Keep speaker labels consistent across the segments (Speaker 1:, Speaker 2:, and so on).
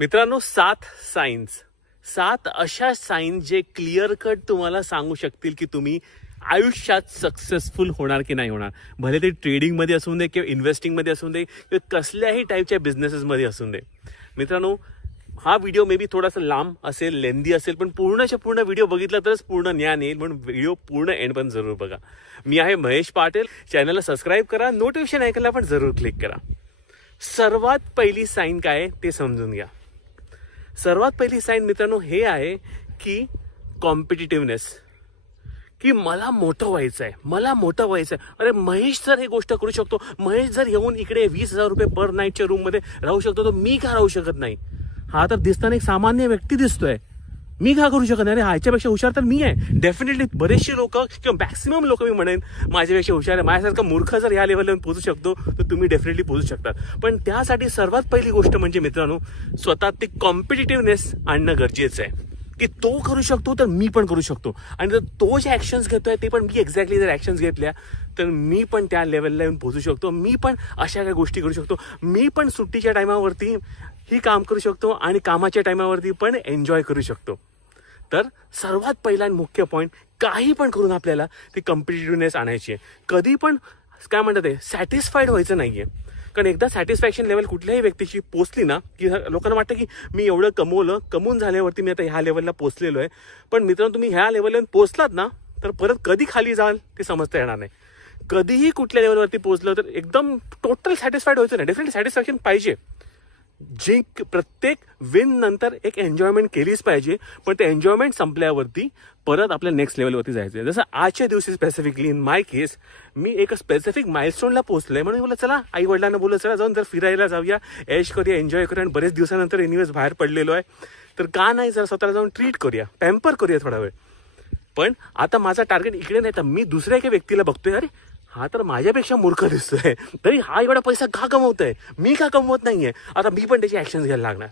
Speaker 1: मित्रांनो सात सायन्स सात अशा सायन्स जे क्लिअर कट तुम्हाला सांगू शकतील की तुम्ही आयुष्यात सक्सेसफुल होणार की नाही होणार. भले ते ट्रेडिंगमध्ये असू दे किंवा इन्व्हेस्टिंगमध्ये असू दे किंवा कसल्याही टाईपच्या बिझनेसेसमध्ये असू दे. मित्रांनो हा व्हिडिओ मे बी थोडासा लांब असेल लेंदी असेल पण पूर्णच्या पूर्ण व्हिडिओ बघितला तरच पूर्ण ज्ञान येईल. म्हणून व्हिडिओ पूर्ण एंड पण जरूर बघा. मी आहे महेश पाटील. चॅनलला सबस्क्राईब करा. नोटिफिकेशन ऐकायला पण जरूर क्लिक करा. सर्वात पहिली साईन काय आहे ते समजून घ्या. सर्वात पहिली साईन मित्रांनो हे आहे की कॉम्पिटिटिव्हनेस की मला मोठं व्हायचं आहे मला मोठं व्हायचं आहे अरे महेश जर हे गोष्ट करू शकतो. महेश जर येऊन इकडे वीस हजार रुपये पर नाईटच्या रूममध्ये राहू शकतो. तर मी का राहू शकत नाही? हा तर दिसताना एक सामान्य व्यक्ती दिसतोय. मी का करू शकत नाही? अरे ह्याच्यापेक्षा हुशार तर मी आहे. डेफिनेटली बरेचसे लोक किंवा मॅक्सिमम लोक मी म्हणेन माझ्यापेक्षा हुशार आहे. माझ्यासारखा मूर्ख जर या लेवलवर पोहोचू शकतो तर तुम्ही डेफिनेटली पोहोचू शकता पण त्यासाठी सर्वात पहिली गोष्ट म्हणजे मित्रांनो स्वतः ते कॉम्पिटेटिव्हनेस आणणं गरजेचं आहे. की तो करू शकतो तर मी पण करू शकतो. आणि जर तो जे ॲक्शन्स घेतोय ते पण मी एक्झॅक्टली जर ॲक्शन्स घेतल्या तर मी पण त्या लेवलला येऊन पोहोचू शकतो. मी पण अशा काही गोष्टी करू शकतो. मी पण सुट्टीच्या टायमावरती ही काम करू शकतो आणि कामाच्या टायमावरती पण एन्जॉय करू शकतो. तर सर्वात पहिला आणि मुख्य पॉईंट काही पण करून आपल्याला ती कम्पिटेटिव्हनेस आणायची आहे. कधी पण काय म्हणतात ते सॅटिस्फाईड व्हायचं नाही आहे कारण एकदा सॅटिस्फॅक्शन लेवल कुठल्याही व्यक्तीची पोचली ना की लोकांना वाटतं की मी एवढं कमवलं कमवून झाल्यावरती मी आता ह्या लेवलला पोचलेलो आहे. पण मित्रांनो तुम्ही ह्या लेवलला पोचलात ना तर परत कधी खाली जाल ते समजता येणार नाही. कधीही कुठल्या लेवलवरती पोचलं तर एकदम टोटल सॅटिस्फाईड व्हायचं नाही. डेफिनेटली सॅटिस्फॅक्शन पाहिजे. जिंक प्रत्येक विन नंतर एक एन्जॉयमेंट केलीच पाहिजे पण ते एन्जॉयमेंट संपल्यावरती परत आपल्या नेक्स्ट लेवलवरती जायचं आहे. जसं आजच्या दिवशी स्पेसिफिकली इन माय केस मी एका स्पेसिफिक माइलस्टोनला आहे म्हणून बोला चला आई वडिलांना बोललं चला जाऊन जर फिरायला जाऊया ऐश करूया एन्जॉय करूया. आणि बरेच दिवसानंतर एनिवेज बाहेर पडलेलो आहे. तर का नाही जर स्वतःला जाऊन ट्रीट करूया पॅम्पर करूया थोडा वेळ. पण आता माझा टार्गेट इकडे नाही तर मी दुसऱ्या एका व्यक्तीला बघतोय अरे हा तर माझ्यापेक्षा मूर्ख दिसतोय. तरी हा एवढा पैसा का कमवतोय मी का कमवत नाहीये? आता मी पण त्याची ऍक्शन घ्यायला लागणार.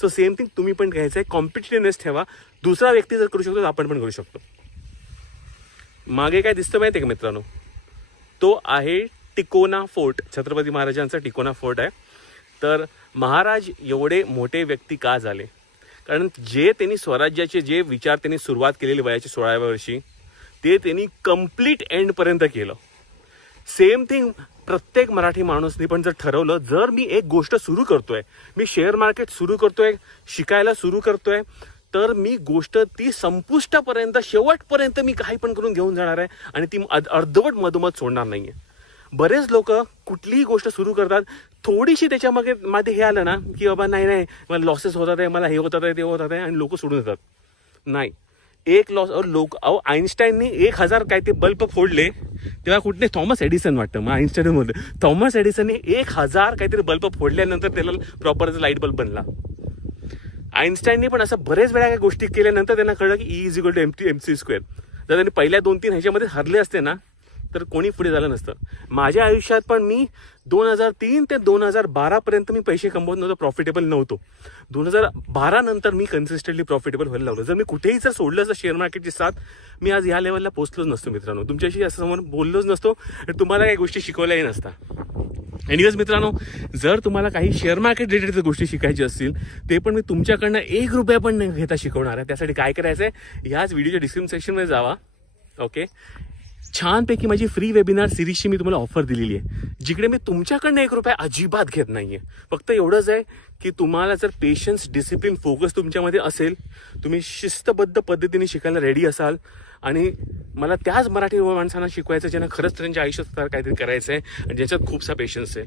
Speaker 1: सो सेम थिंग तुम्ही पण घ्यायचं आहे कॉम्पिटिटिव्हनेस ठेवा. दुसरा व्यक्ती जर करू शकतो तर आपण पण करू शकतो. मागे काय दिसतं माहिती आहे का मित्रांनो? तो आहे टिकोना फोर्ट. छत्रपती महाराजांचा टिकोना फोर्ट आहे. तर महाराज एवढे मोठे व्यक्ती का झाले? कारण जे त्यांनी स्वराज्याचे जे विचार त्यांनी सुरुवात केलेली वयाच्या सोळाव्या वर्षी ते त्यांनी कंप्लीट एंडपर्यंत केलं. सेम थिंग प्रत्येक मराठी माणूसनी पण जर ठरवलं जर मी एक गोष्ट सुरू करतोय मी शेअर मार्केट सुरू करतोय शिकायला सुरू करतोय तर मी गोष्ट ती संपुष्टापर्यंत शेवटपर्यंत मी काही पण करून घेऊन जाणार आहे आणि ती अर्धवट मधोमध सोडणार नाही आहे बरेच लोक कुठलीही गोष्ट सुरू करतात थोडीशी त्याच्यामागे मध्ये हे आलं ना की बाबा नाही नाही मला लॉसेस होतात आहे मला हे होतात आहे ते होतात आहे आणि लोक सोडून देतात. नाही. एक लॉस लोक अहो आईन्स्टाईननी एक हजार काय ते बल्ब फोडले तेव्हा कुठले थॉमस एडिसन वाटतं मग आईन्स्टाईनमध्ये थॉमस एडिसनने एक हजार काहीतरी बल्ब फोडल्यानंतर त्याला प्रॉपर लाइट बल्ब बनला. आईन्स्टाईनने पण असं बरेच वेळा काही गोष्टी केल्यानंतर त्यांना कळलं की E is equal to M T M C square जर त्यांनी पहिल्या दोन तीन ह्याच्यामध्ये हरले असते ना तर कोणी पुढे झालं नसतं. माझ्या आयुष्यात पण मी दोन हजार तीन ते दोन हजार बारापर्यंत मी पैसे कमवत नव्हतो प्रॉफिटेबल नव्हतो. दोन हजार बारा नंतर मी कन्सिस्टंटली प्रॉफिटेबल व्हायला लागलो. जर मी कुठेही जर सोडलं असतं शेअर मार्केटची साथ मी आज या लेवलला पोचलोच नसतो मित्रांनो. तुमच्याशी असं समोर बोललोच नसतो तुम्हाला काही गोष्टी शिकवल्याही नसता. एनिवेज मित्रांनो जर तुम्हाला काही शेअर मार्केट रिलेटेड गोष्टी शिकायची असतील ते पण मी तुमच्याकडनं एक रुपया पण नाही घेता शिकवणार आहे. त्यासाठी काय करायचं आहे याच व्हिडिओच्या डिस्क्रिप्शन सेक्शनमध्ये जावा. ओके छानपैकी माझी फ्री वेबिनार सिरीजची मी तुम्हाला ऑफर दिलेली आहे. जिकडे मी तुमच्याकडनं एक रुपया अजिबात घेत नाही आहे फक्त एवढंच आहे की तुम्हाला जर पेशन्स डिसिप्लिन फोकस तुमच्यामध्ये असेल तुम्ही शिस्तबद्ध पद्धतीने शिकायला रेडी असाल आणि मला त्याच मराठी माणसांना शिकवायचं ज्यांना खरंच त्यांच्या आयुष्यात काहीतरी करायचं आहे आणि ज्याच्यात खूपसा पेशन्स आहे.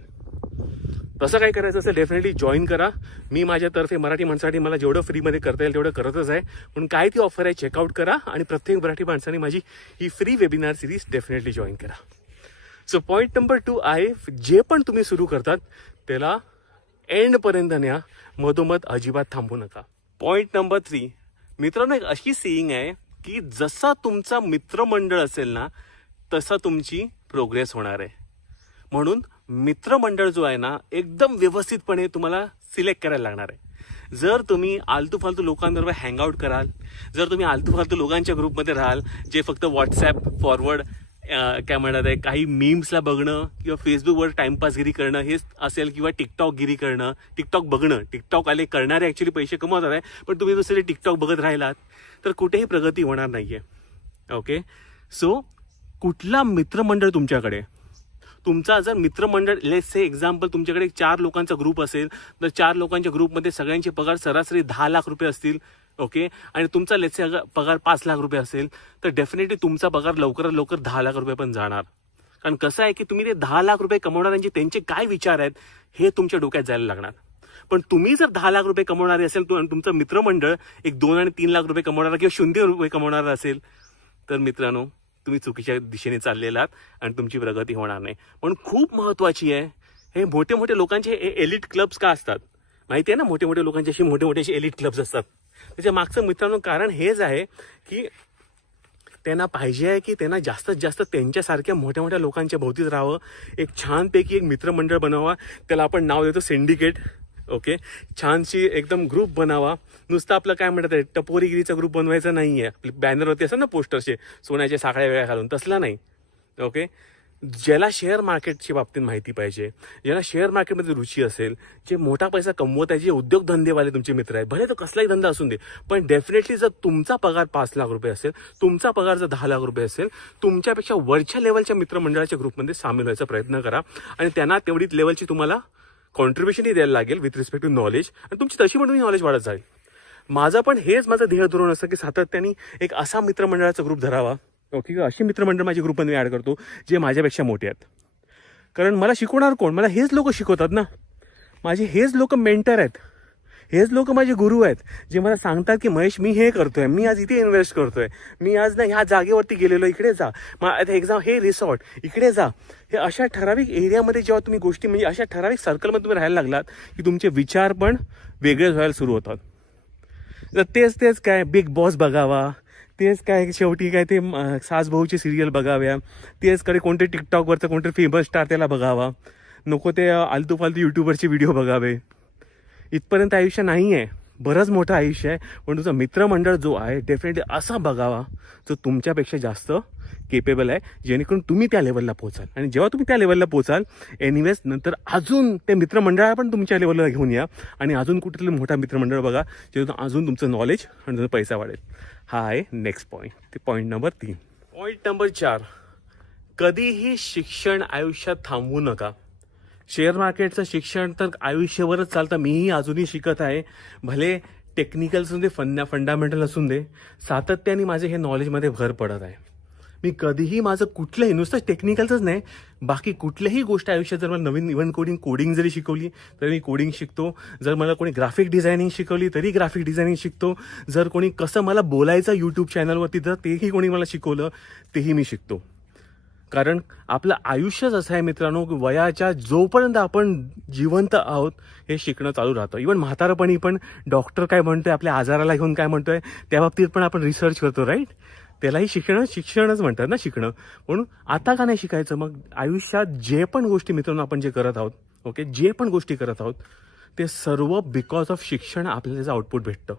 Speaker 1: तसं काय करायचं असेल डेफिनेटली जॉईन करा. मी माझ्यातर्फे मराठी माणसासाठी मला जेवढं फ्रीमध्ये करता येईल तेवढं करतच आहे. पण काय ती ऑफर आहे चेकआउट करा आणि प्रत्येक मराठी माणसाने माझी ही free webinar series definitely join करा. सो पॉईंट नंबर टू आहे जे पण तुम्ही सुरू करतात त्याला एंडपर्यंत न्या. मधोमध अजिबात थांबू नका. पॉईंट नंबर थ्री मित्रांनो एक अशी सीईंग आहे की जसा तुमचा मित्रमंडळ असेल ना तसा तुमची प्रोग्रेस होणार आहे. म्हणून मित्रमंडळ जो आहे ना एकदम व्यवस्थितपणे तुम्हाला सिलेक्ट करायला लागणार आहे. जर तुम्ही आलतू फालतू लोकांबरोबर हँगआउट कराल जर तुम्ही आलतू फालतू लोकांच्या ग्रुपमध्ये राहाल जे फक्त व्हॉट्सॲप फॉरवर्ड काय म्हणतात आहे काही मीम्सला बघणं किंवा फेसबुकवर टाइमपासगिरी करणं हेच असेल किंवा टिकटॉकगिरी करणं टिकटॉक बघणं टिकटॉक आले करणारे ॲक्च्युली पैसे कमवतात आहे पण तुम्ही दुसरे टिकटॉक बघत राहिलात तर कुठेही प्रगती होणार नाही आहे ओके सो कुठला मित्रमंडळ तुमच्याकडे? तुमचा जर मित्रमंडळ लेस से एक्झाम्पल तुमच्याकडे एक चार लोकांचा ग्रुप असेल तर चार लोकांच्या ग्रुपमध्ये सगळ्यांचे पगार सरासरी दहा लाख रुपये असतील ओके आणि तुमचा लेट्स से अगर पगार पाच लाख रुपये असेल तर डेफिनेटली तुमचा पगार लवकरात लवकर दहा लाख रुपये पण जाणार. कारण कसं आहे की तुम्ही ते दहा लाख रुपये कमवणाऱ्यांचे त्यांचे काय विचार आहेत हे तुमच्या डोक्यात जायला लागणार. पण तुम्ही जर दहा लाख रुपये कमवणारे असेल आणि तुमचं मित्रमंडळ एक दोन आणि तीन लाख रुपये कमवणारा किंवा शून्य रुपये कमवणारा असेल तर मित्रांनो तुम्ही चुकीच्या दिशेने चाललेला आहात आणि तुमची प्रगती होणार नाही. पण खूप महत्त्वाची आहे हे मोठे मोठे लोकांचे एलिट क्लब्स का असतात? माहिती आहे ना मोठे मोठे लोकांचे असे मोठे मोठे असे एलिट क्लब्स असतात. त्याच्या मागचं मित्रांनो कारण हेच आहे की त्यांना पाहिजे आहे की त्यांना जास्तीत जास्त त्यांच्यासारख्या मोठ्या मोठ्या लोकांच्या भोवतीच राहावं एक छानपैकी एक मित्रमंडळ बनवा त्याला आपण नाव देतो सिंडिकेट ओके? छानशी एकदम ग्रुप बनावा. नुसतं आपलं काय म्हणतात आहे, टपोरीगिरीचा ग्रुप बनवायचा नाही आहे आपली बॅनरवरती असं ना पोस्टरचे सोन्याचे साखळ्या वेळा घालून. तसला नाही. ओके? ज्याला शेअर मार्केटची बाबतीत माहिती पाहिजे ज्याला शेअर मार्केटमध्ये रुची असेल जे मोठा पैसा कमवत आहे जे उद्योगधंदेवाले तुमचे मित्र आहेत. भले तो कसलाही धंदा असून दे पण डेफिनेटली जर तुमचा पगार पाच लाख रुपये असेल तुमचा पगार जर दहा लाख रुपये असेल तुमच्यापेक्षा वरच्या लेवलच्या मित्रमंडळाच्या ग्रुपमध्ये सामील व्हायचा प्रयत्न करा. आणि त्यांना तेवढीच लेवलची तुम्हाला कॉन्ट्रीब्युशनही द्यायला लागेल विथ रिस्पेक्ट टू नॉलेज आणि तुमची तशी पण तुम्ही नॉलेज वाढत जाईल. माझं पण हेच माझं ध्येय धोरण असतं की सातत्याने एक असा मित्रमंडळाचा ग्रुप धरावा. ओके किंवा अशी मित्रमंडळ माझी ग्रुपमध्ये ॲड करतो जे माझ्यापेक्षा मोठे आहेत. कारण मला शिकवणार कोण? मला हेच लोक शिकवतात ना. माझे हेच लोक मेंटर आहेत. हेच लोक माझे गुरु आहेत जे मला सांगतात की महेश मी हे करतोय मी आज इथे इन्व्हेस्ट करतोय. मी आज ना ह्या जागेवरती गेलेलो इकडे जा. मग एक्झाम हे रिसॉर्ट इकडे जा. हे अशा ठराविक एरियामध्ये जेव्हा तुम्ही गोष्टी म्हणजे अशा ठराविक सर्कलमध्ये तुम्ही राहायला लागलात की तुमचे विचार पण वेगळे व्हायला सुरू होतात. तर तेच तेच काय बिग बॉस बघावा. तेच काय शेवटी काय ते सासभाऊची सिरियल बघाव्या तेच कडे कोणते टिकटॉकवरचं कोणते फेमस स्टार त्याला बघावा. नको ते आलतू फालतू यूट्यूबवरचे व्हिडिओ बघावे. इथपर्यंत आयुष्य नाही आहे बरंच मोठं आयुष्य आहे. पण तुझं मित्रमंडळ जो आहे डेफिनेटली असा बघावा जो तुमच्यापेक्षा जास्त केपेबल आहे जेणेकरून तुम्ही त्या लेवलला पोचाल आणि जेव्हा तुम्ही त्या लेवलला पोचाल एनिवेज नंतर अजून ते मित्रमंडळ पण तुमच्या लेवलला घेऊन या. आणि अजून कुठेतरी मोठा मित्रमंडळ बघा जेणेकरून अजून तुमचं नॉलेज आणि तुमचा पैसा वाढेल. हा आहे नेक्स्ट पॉईंट ते पॉईंट नंबर तीन. पॉईंट नंबर चार. कधीही शिक्षण आयुष्यात थांबवू नका. शेअर मार्केटचं शिक्षण तर आयुष्यभरच चालतं. मीही अजूनही शिकत आहे. भले टेक्निकल असून दे फंडा फंडामेंटल असून दे सातत्याने माझे हे नॉलेजमध्ये भर पडत आहे. मी कधीही माझं कुठलंही नुसतं टेक्निकलचंच नाही बाकी कुठल्याही गोष्ट आयुष्यात जर मला नवीन इव्हन कोडिंग कोडिंग जरी शिकवली तरी मी कोडिंग शिकतो. जर मला कोणी ग्राफिक डिझायनिंग शिकवली तरी ग्राफिक डिझायनिंग शिकतो. जर कोणी कसं मला बोलायचं यूट्यूब चॅनलवरती तर तेही कोणी मला शिकवलं तेही मी शिकतो. कारण आपलं आयुष्यच असं आहे मित्रांनो की वयाच्या जोपर्यंत आपण जिवंत आहोत हे शिकणं चालू राहतं. इवन म्हातारपणी पण डॉक्टर काय म्हणतोय आपल्या आजाराला घेऊन काय म्हणतोय त्या बाबतीत पण आपण रिसर्च करतो राईट त्यालाही शिक्षण शिक्षणच म्हणतात ना शिकणं. म्हणून आता का नाही शिकायचं? मग आयुष्यात जे पण गोष्टी मित्रांनो आपण जे करत आहोत ओके जे पण गोष्टी करत आहोत ते सर्व बिकॉज ऑफ शिक्षण आपल्याला त्याचं आउटपुट भेटतं.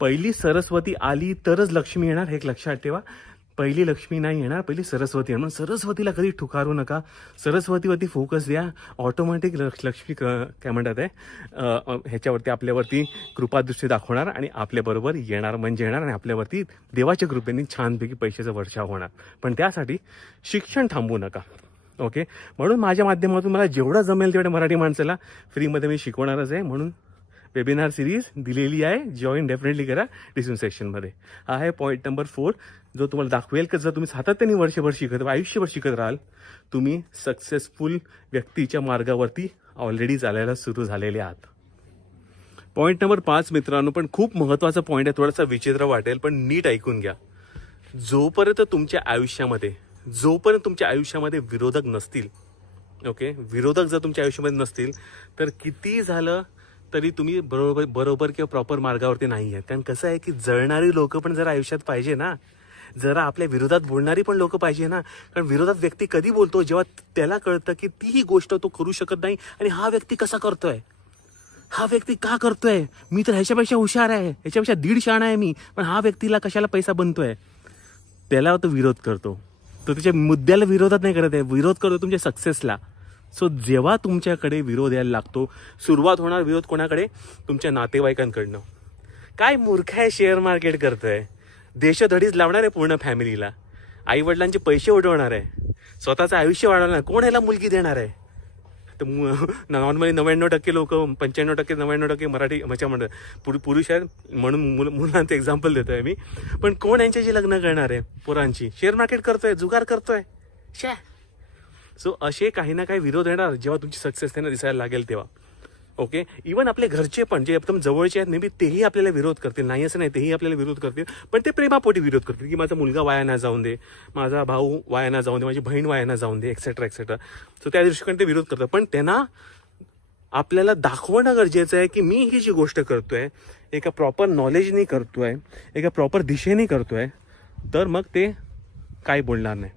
Speaker 1: पहिली सरस्वती आली तरच लक्ष्मी येणार हे एक लक्षात ठेवा. पहिली लक्ष्मी नाही येणार पहिली सरस्वती आहे. म्हणून सरस्वतीला कधी ठुकारू नका. सरस्वतीवरती फोकस द्या. ऑटोमॅटिक लक्ष्मी क- काय म्हणतात आहे ह्याच्यावरती आपल्यावरती कृपादृष्टी दाखवणार आणि आपल्याबरोबर येणार म्हणजे येणार आणि आपल्यावरती देवाच्या कृपेने छानपैकी पैशाचा वर्षाव होणार. पण त्यासाठी शिक्षण थांबवू नका. ओके म्हणून माझ्या माध्यमातून मला जेवढं जमेल तेवढ्या मराठी माणसाला फ्रीमध्ये मी शिकवणारच आहे. म्हणून वेबिनार सिरीज दिलेली आहे. जॉईन डेफिनेटली करा डिस्क्रिप्शन सेक्शनमध्ये हा आहे पॉईंट नंबर फोर जो तुम्हाला दाखवेल की जर तुम्ही सातत्याने वर्षभर शिकत आयुष्यभर शिकत राहाल तुम्ही सक्सेसफुल व्यक्तीच्या मार्गावरती ऑलरेडी चालायला सुरू झालेले आहात. पॉईंट नंबर पाच मित्रांनो पण खूप महत्त्वाचा पॉईंट आहे. थोडासा विचित्र वाटेल पण नीट ऐकून घ्या. जोपर्यंत तुमच्या आयुष्यामध्ये जोपर्यंत तुमच्या आयुष्यामध्ये विरोधक नसतील ओके विरोधक जर तुमच्या आयुष्यामध्ये नसतील तर किती झालं तरी तुम्ही बरोबर बरोबर किंवा प्रॉपर मार्गावरती नाही आहेत. कारण कसं आहे की जळणारी लोक पण जरा आयुष्यात पाहिजे ना. जरा आपल्या विरोधात बोलणारी पण लोक पाहिजे ना. कारण विरोधात व्यक्ती कधी बोलतो जेव्हा त्याला कळतं की ती ही गोष्ट तो करू शकत नाही आणि हा व्यक्ती कसा करतोय? हा व्यक्ती का करतोय? मी तर ह्याच्यापेक्षा हुशार आहे. ह्याच्यापेक्षा दीड शाणा आहे मी. पण हा व्यक्तीला कशाला पैसा बनतोय? त्याला तो विरोध करतो. तो त्याच्या मुद्द्याला विरोधात नाही करत आहे. विरोध करतो तुमच्या सक्सेसला सो जेव्हा तुमच्याकडे विरोध यायला लागतो सुरुवात होणार विरोध कोणाकडे? तुमच्या नातेवाईकांकडनं. काय मूर्ख आहे शेअर मार्केट करतोय? देशधडीच लावणार आहे पूर्ण फॅमिलीला. आई वडिलांचे पैसे उडवणार आहे. स्वतःचं आयुष्य वाढवणार कोण ह्याला मुलगी देणार आहे? तर नॉर्मली नव्याण्णव टक्के लोक पंच्याण्णव टक्के नव्याण्णव टक्के मराठी म्हणजे म्हणतात. पुरु पुरुष आहेत म्हणून मुल मुलांचं एक्झाम्पल देतो आहे मी. पण कोण यांच्याशी लग्न करणार आहे? पोरांची शेअर मार्केट करतोय जुगार करतोय. शा. सो असे काही ना काही विरोध येणार जेव्हा तुमची सक्सेस त्यांना दिसायला लागेल तेव्हा. ओके इवन आपले घरचे पण जे एकदम जवळचे आहेत नेहमी तेही आपल्याला विरोध करतील. नाही असं नाही तेही आपल्याला विरोध करतील. पण ते प्रेमापोटी विरोध करतील की माझा मुलगा वाया ना जाऊन दे माझा भाऊ वाया ना जाऊन दे माझी बहीण वाया ना जाऊन दे एक्सेट्रा एक्सेट्रा सो त्या दृष्टीकडे ते विरोध करतात. पण त्यांना आपल्याला दाखवणं गरजेचं आहे की मी ही जी गोष्ट करतोय एका प्रॉपर नॉलेजनी करतोय एका प्रॉपर दिशेने करतोय तर मग ते काय बोलणार नाही.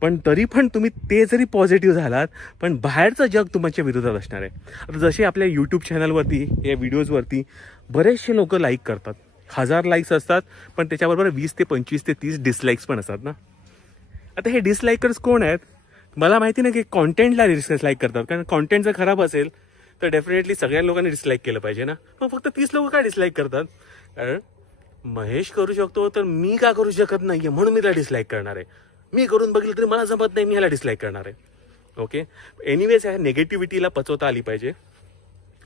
Speaker 1: पण तरी पण तुम्ही ते जरी पॉझिटिव्ह झालात पण बाहेरचं जग तुमच्या विरोधात असणार आहे. आता जसे आपल्या यूट्यूब चॅनलवरती या व्हिडिओजवरती बरेचसे लोक लाईक करतात. हजार लाईक्स असतात पण त्याच्याबरोबर वीस ते पंचवीस ते तीस डिसलाईक्स पण असतात ना. आता हे डिसलाईकर्स कोण आहेत? मला माहिती नाही की कॉन्टेंटला डिसलाईक करतात. कारण कॉन्टेंट जर खराब असेल तर डेफिनेटली सगळ्या लोकांनी डिसलाईक केलं पाहिजे ना. मग फक्त तीस लोक काय डिसलाईक करतात? कारण महेश करू शकतो तर मी का करू शकत नाहीये? म्हणून मी त्याला डिसलाईक करणार आहे. मी करून बघितलं तरी मला जमत नाही मी ह्याला डिसलाईक करणार आहे. ओके एनिवेज ह्या नेगेटिव्हिटीला पचवता आली पाहिजे.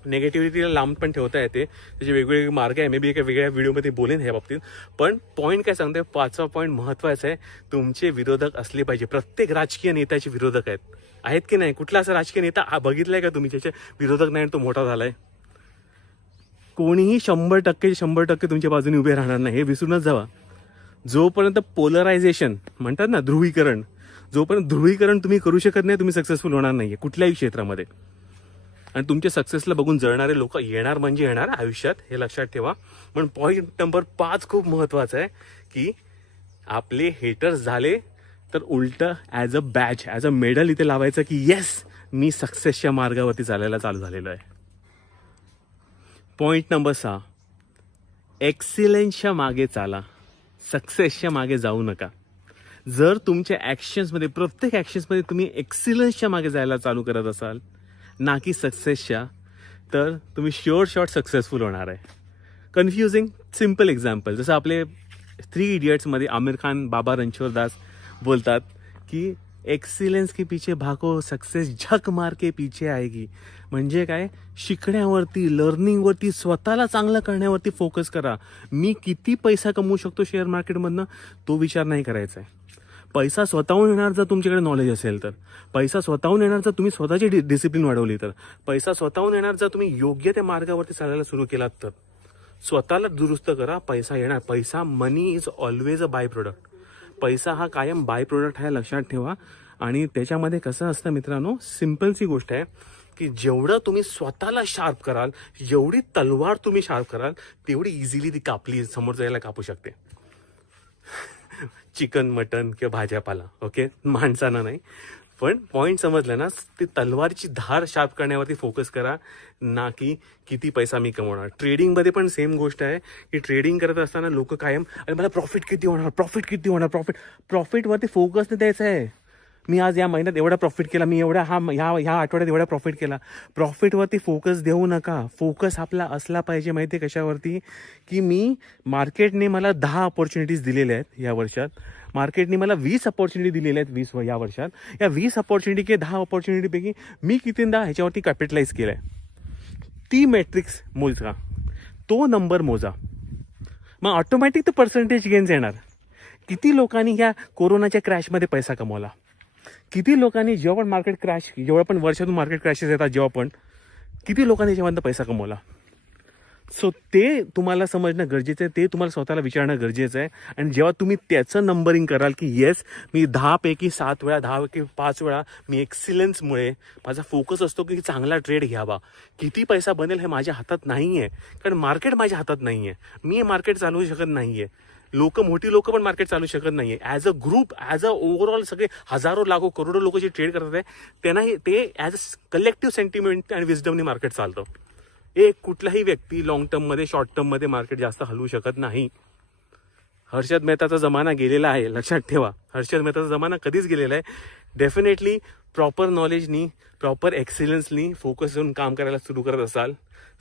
Speaker 1: नेगेटिव्हिटीला लांब पण ठेवता येते. त्याचे वेगवेगळे मार्ग आहे. मे बी एका वेगळ्या व्हिडिओमध्ये बोलेन ह्या बाबतीत. पण पॉईंट काय सांगते? पाचवा पॉईंट महत्त्वाचा आहे. तुमचे विरोधक असले पाहिजे. प्रत्येक राजकीय नेत्याचे विरोधक आहेत. आहेत की नाही? कुठला असा राजकीय नेता बघितला बघितलाय का तुम्ही? ज्याचे विरोधक नाही आणि तो मोठा झालाय. कोणीही शंभर टक्के शंभर टक्के तुमच्या बाजूने उभे राहणार नाही. हे विसरूनच जावा. जोपर्यंत पोलरायझेशन म्हणतात ना ध्रुवीकरण जोपर्यंत ध्रुवीकरण तुम्ही करू शकत नाही तुम्ही सक्सेसफुल होणार नाहीये कुठल्याही क्षेत्रामध्ये. आणि तुमच्या सक्सेसला बघून जळणारे लोक येणार म्हणजे येणार आयुष्यात हे लक्षात ठेवा. पण पॉईंट नंबर पाच खूप महत्त्वाचं आहे की आपले हेटर्स झाले तर उलट as a badge as a medal इथे लावायचं की येस मी सक्सेसच्या मार्गावरती चालायला चालू झालेलो आहे. पॉईंट नंबर सहा. एक्सिलेन्सच्या मागे चाला. सक्सेसच्या मागे जाऊ नका. जर तुमच्या ॲक्शन्समध्ये प्रत्येक ॲक्शन्समध्ये तुम्ही एक्सिलन्सच्या मागे जायला चालू करत असाल ना की सक्सेसच्या तर तुम्ही शुअर शॉर्ट सक्सेसफुल होणार आहे. कन्फ्युजिंग सिंपल एक्झाम्पल जसं आपले थ्री इडियट्समध्ये आमिर खान बाबा रणछोर दास बोलतात की एक्सिलेंस के पीछे भागो सक्सेस झक मार के पीछे आएगी. म्हणजे काय? शिकण्यावरती लर्निंगवरती स्वतःला चांगलं करण्यावरती फोकस करा. मी किती पैसा कमवू शकतो शेअर मार्केटमधनं तो विचार नाही करायचा आहे. पैसा स्वतःहून येणार जर तुमच्याकडे नॉलेज असेल तर. पैसा स्वतःहून येणार जर तुम्ही स्वतःची डि डिसिप्लिन वाढवली तर. पैसा स्वतःहून येणार जर तुम्ही योग्य त्या मार्गावरती चालायला सुरू केलात तर. स्वतःला दुरुस्त करा पैसा येणार. पैसा money is always a byproduct पैसा हा कायम बाय प्रोडक्ट आहे लक्षात ठेवा. आणि त्याच्यामध्ये कसं असतं मित्रांनो सिम्पलची गोष्ट आहे की जेवढं तुम्ही स्वतःला शार्प कराल जेवढी तलवार तुम्ही शार्प कराल तेवढी इझिली ती कापली समोर जायला कापू शकते. चिकन मटन किंवा भाज्यापाला ओके माणसांना नाही. पण पॉईंट समजलं ना ती तलवारची धार शार्प करण्यावरती फोकस करा ना की किती पैसा मी कमवणार. ट्रेडिंगमध्ये पण सेम गोष्ट आहे की ट्रेडिंग करत असताना लोक कायम अरे मला प्रॉफिट किती होणार प्रॉफिट किती होणार प्रॉफिट प्रॉफिटवरती फोकस नाही द्यायचा आहे. मी आज या महिन्यात एवढा प्रॉफिट केला मी एवढा हा ह्या ह्या आठवड्यात एवढा प्रॉफिट केला. प्रॉफिटवरती फोकस देऊ नका. फोकस आपला असला पाहिजे माहिती आहे कशावरती? की मी मार्केटने मला दहा ऑपॉर्च्युनिटीज दिलेल्या आहेत या वर्षात. मार्केटने मला वीस अपॉर्च्युनिटी दिलेल्या आहेत वीस या वर्षात. या वीस अपॉर्च्युनिटी किंवा दहा ऑपॉर्च्युनिटीपैकी मी कितींदा ह्याच्यावरती कॅपिटलाइज केलं आहे ती मॅट्रिक्स मोजा. तो नंबर मोजा. मग ऑटोमॅटिक तर पर्सेंटेज गेन्स येणार. किती लोकांनी ह्या कोरोनाच्या क्रॅशमध्ये पैसा कमवला? किती लोकांनी जेव्हा पण मार्केट क्रॅश जेव्हा पण वर्षातून मार्केट क्रॅशेस येतात जेव्हा पण किती लोकांनी याच्यामधनं पैसा कमवला? सो ते तुम्हाला समजणं गरजेचं आहे. ते तुम्हाला स्वतःला विचारणं गरजेचं आहे. आणि जेव्हा तुम्ही त्याचं नंबरिंग कराल की येस मी दहापैकी सात वेळा दहापैकी पाच वेळा मी एक्सिलन्समुळे माझा फोकस असतो की चांगला ट्रेड घ्यावा. किती पैसा बनेल हे माझ्या हातात नाही आहे कारण मार्केट माझ्या हातात नाही आहे मी मार्केट चालवू शकत नाही आहे लोक मोठी लोक पण मार्केट चालू शकत नाही आहे as a group as a overall सगळे हजारो लाखो करोडो लोक जे ट्रेड करतात आहे त्यांनाही ते ॲज अ कलेक्टिव्ह सेंटिमेंट आणि विजडमनी मार्केट चालतं. एक कुठलाही व्यक्ती लॉंग टर्ममध्ये शॉर्ट टर्ममध्ये मार्केट जास्त हलवू शकत नाही. हर्षद मेहताचा जमाना गेलेला आहे लक्षात ठेवा. हर्षद मेहताचा जमाना कधीच गेलेला आहे. डेफिनेटली प्रॉपर नॉलेजनी प्रॉपर एक्सिलन्सनी फोकस करून काम करायला सुरू करत असाल.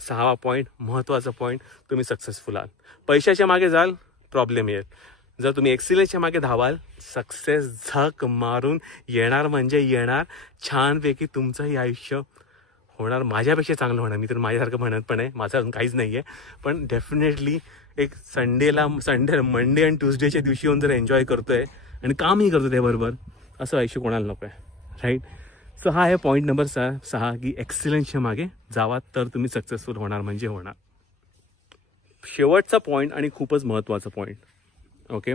Speaker 1: सहावा पॉईंट महत्त्वाचा पॉईंट तुम्ही सक्सेसफुल आहात. पैशाच्या मागे जाल प्रॉब्लेम येईल. जर तुम्ही एक्सिलन्सच्या मागे धावाल सक्सेस झक मारून येणार म्हणजे येणार. छानपैकी तुमचंही आयुष्य होणार माझ्यापेक्षा चांगलं होणार. मी तर माझ्यासारखं म्हणत पण आहे. माझं अजून काहीच नाही आहे पण डेफिनेटली एक संडेला संडे मंडे आणि ट्युजडेच्या दिवशी येऊन जर एन्जॉय करतो आहे आणि कामही करतो त्याबरोबर. असं आयुष्य कोणाला नको आहे. राईट सो हा आहे पॉईंट नंबर सहा सहा की एक्सिलन्सच्या मागे जावा तर तुम्ही सक्सेसफुल होणार म्हणजे होणार. शेवटचा पॉईंट आणि खूपच महत्त्वाचा पॉईंट ओके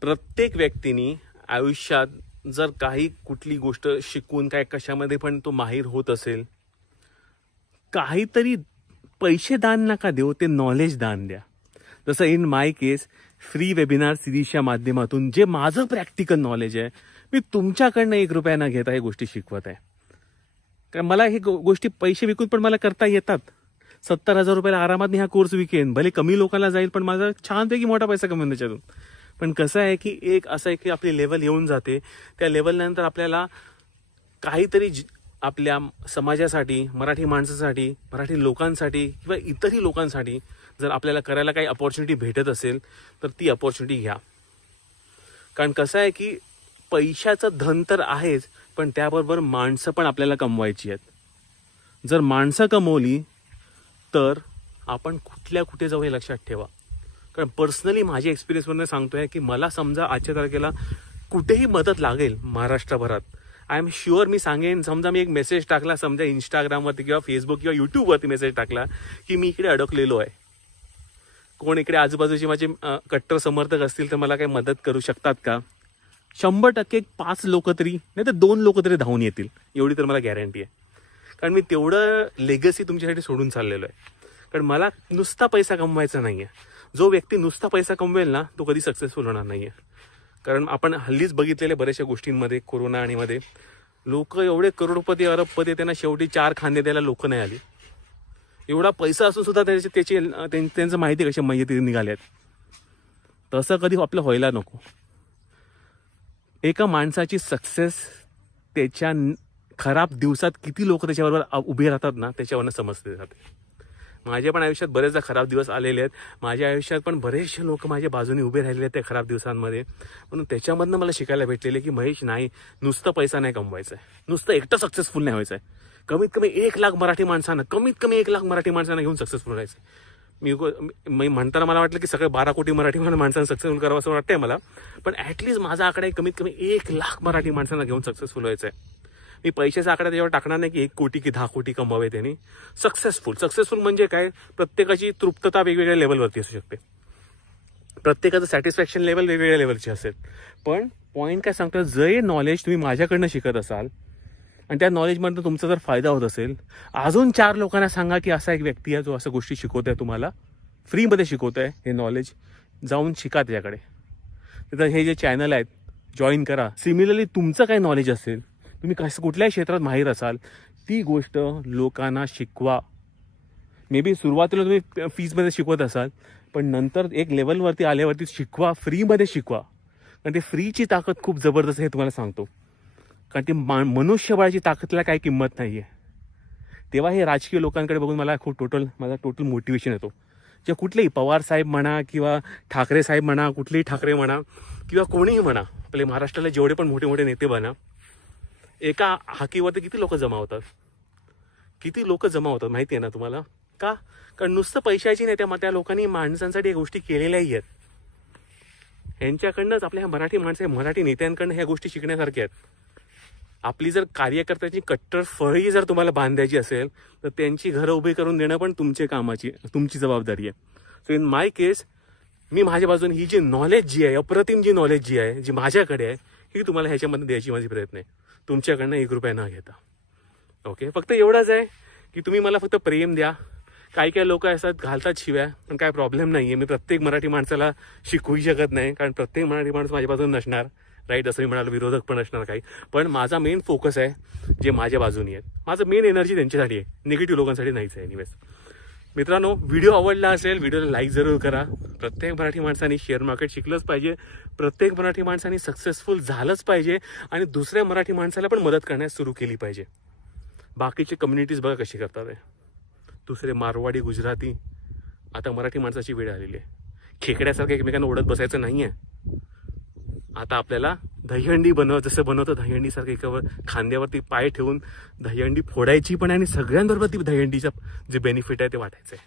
Speaker 1: प्रत्येक व्यक्तीने आयुष्यात जर काही कुठली गोष्ट शिकून काय कशामध्ये पण तो माहीर होत असेल काहीतरी पैसे दान नका देऊ ते नॉलेज दान द्या. जसं in my case free webinar सिरीजच्या माध्यमातून जे माझं प्रॅक्टिकल नॉलेज आहे मी तुमच्याकडनं एक रुपया न घेता हे गोष्टी शिकवत आहे. कारण मला हे गो- गोष्टी पैसे विकून पण मला करता येतात. सत्तर हजार रुपयाला आरामात मी हा कोर्स विकेन भले कमी लोकांना जाईल पण माझा छानपैकी मोठा पैसा कमवून त्याच्यातून. पण कसं आहे की एक असं आहे की आपली लेवल येऊन जाते. त्या लेवलनंतर आपल्याला काहीतरी ज- आपल्या समाजासाठी मराठी माणसासाठी मराठी लोकांसाठी किंवा इतरही लोकांसाठी जर आपल्याला करायला काही अपॉर्च्युनिटी भेटत असेल तर ती अपॉर्च्युनिटी घ्या. कारण कसं आहे की पैशाचं धन तर आहेच पण त्याबरोबर माणसं पण आपल्याला कमवायची आहेत. जर माणसं कमवली तर आपण कुठल्या कुठे जाऊ हे लक्षात ठेवा. कारण पर्सनली माझ्या एक्सपिरियन्समधून सांगतोय की मला समजा आजच्या तारखेला कुठेही मदत लागेल महाराष्ट्रभरात आय एम शुअर मी सांगेन समजा मी एक मेसेज टाकला समजा इंस्टाग्रामवरती किंवा फेसबुक किंवा यूट्यूबवरती मेसेज टाकला की मी इकडे अडकलेलो आहे. कोण इकडे आजूबाजूचे माझे कट्टर समर्थक असतील तर मला काही मदत करू शकतात का? शंभर टक्के पाच लोक तरी नाही तर दोन लोक तरी धावून येतील. एवढी तर मला गॅरंटी आहे. कारण मी तेवढं लेगसी तुमच्यासाठी सोडून चाललेलो आहे. कारण मला नुसता पैसा कमवायचा नाही आहे जो व्यक्ती नुसता पैसा कमवेल ना तो कधी सक्सेसफुल होणार नाही आहे कारण आपण हल्लीच बघितलेल्या बऱ्याचशा गोष्टींमध्ये कोरोना आणि मध्ये लोक एवढे करोडपती अरबपती त्यांना शेवटी चार खांदे द्यायला लोक नाही आली. एवढा पैसा असून सुद्धा त्याचे त्याची त्यांचं माहिती कशा माहिती निघाल्यात तसं कधी आपलं व्हायला नको. एका माणसाची सक्सेस त्याच्या खराब दिवसात किती लोक त्याच्याबरोबर उभे राहतात ना त्याच्यावरनं समजते जाते. माझ्या पण आयुष्यात बरेचदा खराब दिवस आलेले आहेत. माझ्या आयुष्यात पण बरेचसे लोक माझ्या बाजूने उभे राहिलेले आहेत त्या खराब दिवसांमध्ये. म्हणून त्याच्यामधनं मला शिकायला भेटलेले की महेश नाही नुसतं पैसा नाही कमवायचा आहे नुसतं एकटं सक्सेसफुल नाही व्हायचं आहे कमीत कमी एक लाख मराठी माणसांना कमीत कमी एक लाख मराठी माणसांना घेऊन सक्सेसफुल व्हायचं आहे. मी गो- मी म्हणताना मला वाटलं की सगळे बारा कोटी मराठी माणसांना सक्सेसफुल करावं असं वाटतंय मला. पण ॲटलिस्ट माझा आकडा कमीत कमी एक लाख मराठी माणसांना घेऊन सक्सेसफुल व्हायचं आहे मी पैशाचा आकडा त्याच्यावर टाकणार नाही की एक कोटी की दहा कोटी कमवावे त्यांनी. सक्सेसफुल सक्सेसफुल म्हणजे काय? प्रत्येकाची तृप्तता वेगवेगळ्या लेवलवरती असू शकते. प्रत्येकाचं सॅटिस्फॅक्शन लेवल वेगवेगळ्या लेवलची असेल. पण पॉईंट काय सांगतो जे नॉलेज तुम्ही माझ्याकडनं शिकत असाल आणि त्या नॉलेजमधनं तुमचा जर फायदा होत असेल अजून चार लोकांना सांगा की असा एक व्यक्ती आहे जो असं गोष्टी शिकवत आहे तुम्हाला. फ्रीमध्ये शिकवत आहे हे नॉलेज जाऊन शिका त्याच्याकडे. तर हे जे चॅनल आहेत जॉईन करा. सिमिलरली तुमचं काय नॉलेज असेल तुम्ही कसं कुठल्याही क्षेत्रात माहीर असाल ती गोष्ट लोकांना शिकवा. मे बी सुरुवातीला तुम्ही फीजमध्ये शिकवत असाल पण नंतर एक लेवलवरती आल्यावरती शिकवा फ्रीमध्ये शिकवा. कारण ते फ्रीची ताकद खूप जबरदस्त हे तुम्हाला सांगतो. कारण ती मा मनुष्यबळाची ताकदला काही किंमत नाही आहे तेव्हा हे राजकीय लोकांकडे बघून मला खूप टोटल माझा टोटल मोटिवेशन येतो. जे कुठलेही पवार साहेब म्हणा किंवा ठाकरे साहेब म्हणा कुठलेही ठाकरे म्हणा किंवा कोणीही म्हणा आपले महाराष्ट्राला जेवढे पण मोठे मोठे नेते म्हणा एका हाकीवरती किती लोक जमा होतात? किती लोक जमा होतात माहिती आहे ना तुम्हाला? का? कारण नुसतं पैशाची नाही त्या त्या लोकांनी माणसांसाठी या गोष्टी केलेल्याही आहेत. यांच्याकडनंच आपल्या ह्या मराठी माणसं मराठी नेत्यांकडनं ह्या गोष्टी शिकण्यासारख्या आहेत. आपली जर कार्यकर्त्याची कट्टर फळी जर तुम्हाला बांधायची असेल तर त्यांची घरं उभी करून देणं पण तुमचे कामाची तुमची जबाबदारी आहे. सो इन माय केस मी माझ्या बाजूने ही जी नॉलेज जी आहे अप्रतिम जी नॉलेज जी आहे जी माझ्याकडे आहे ही तुम्हाला ह्याच्यामध्ये द्यायची माझी प्रयत्न आहे. तुमच्याकडनं एक रुपया न घेता. ओके फक्त एवढंच आहे की तुम्ही मला फक्त प्रेम द्या. काही काही लोक असतात घालतात शिव्या पण काय प्रॉब्लेम नाही आहे मी प्रत्येक मराठी माणसाला शिकवूही शकत नाही कारण प्रत्येक मराठी माणूस माझ्या बाजूने नसणार राईट असं मी म्हणालो विरोधक पण असणार काही. पण माझा मेन फोकस आहे जे माझ्या बाजूनी आहेत. माझं मेन एनर्जी त्यांच्यासाठी आहे. निगेटिव्ह लोकांसाठी नाहीच आहे एनिवेज मित्रांनो व्हिडिओ आवडला असेल व्हिडिओला लाईक जरूर करा. प्रत्येक मराठी माणसाने शेअर मार्केट शिकलंच पाहिजे. प्रत्येक मराठी माणसाने सक्सेसफुल झालंच पाहिजे. आणि दुसऱ्या मराठी माणसाला पण मदत करण्यास सुरू केली पाहिजे. बाकीचे कम्युनिटीज बघा कशी करतात आहे दुसरे मारवाडी गुजराती. आता मराठी माणसाची वेळ आलेली आहे. खेकड्यासारखं एकमेकांना ओढत बसायचं नाही आहे आता आपल्याला दहीहंडी बनव जसं बनवतं दहीहंडीसारखं एकावर खांद्यावरती पाय ठेवून दहीहंडी फोडायची पण आणि सगळ्यांबरोबर ती दहीहंडीचा जे बेनिफिट आहे ते वाटायचं आहे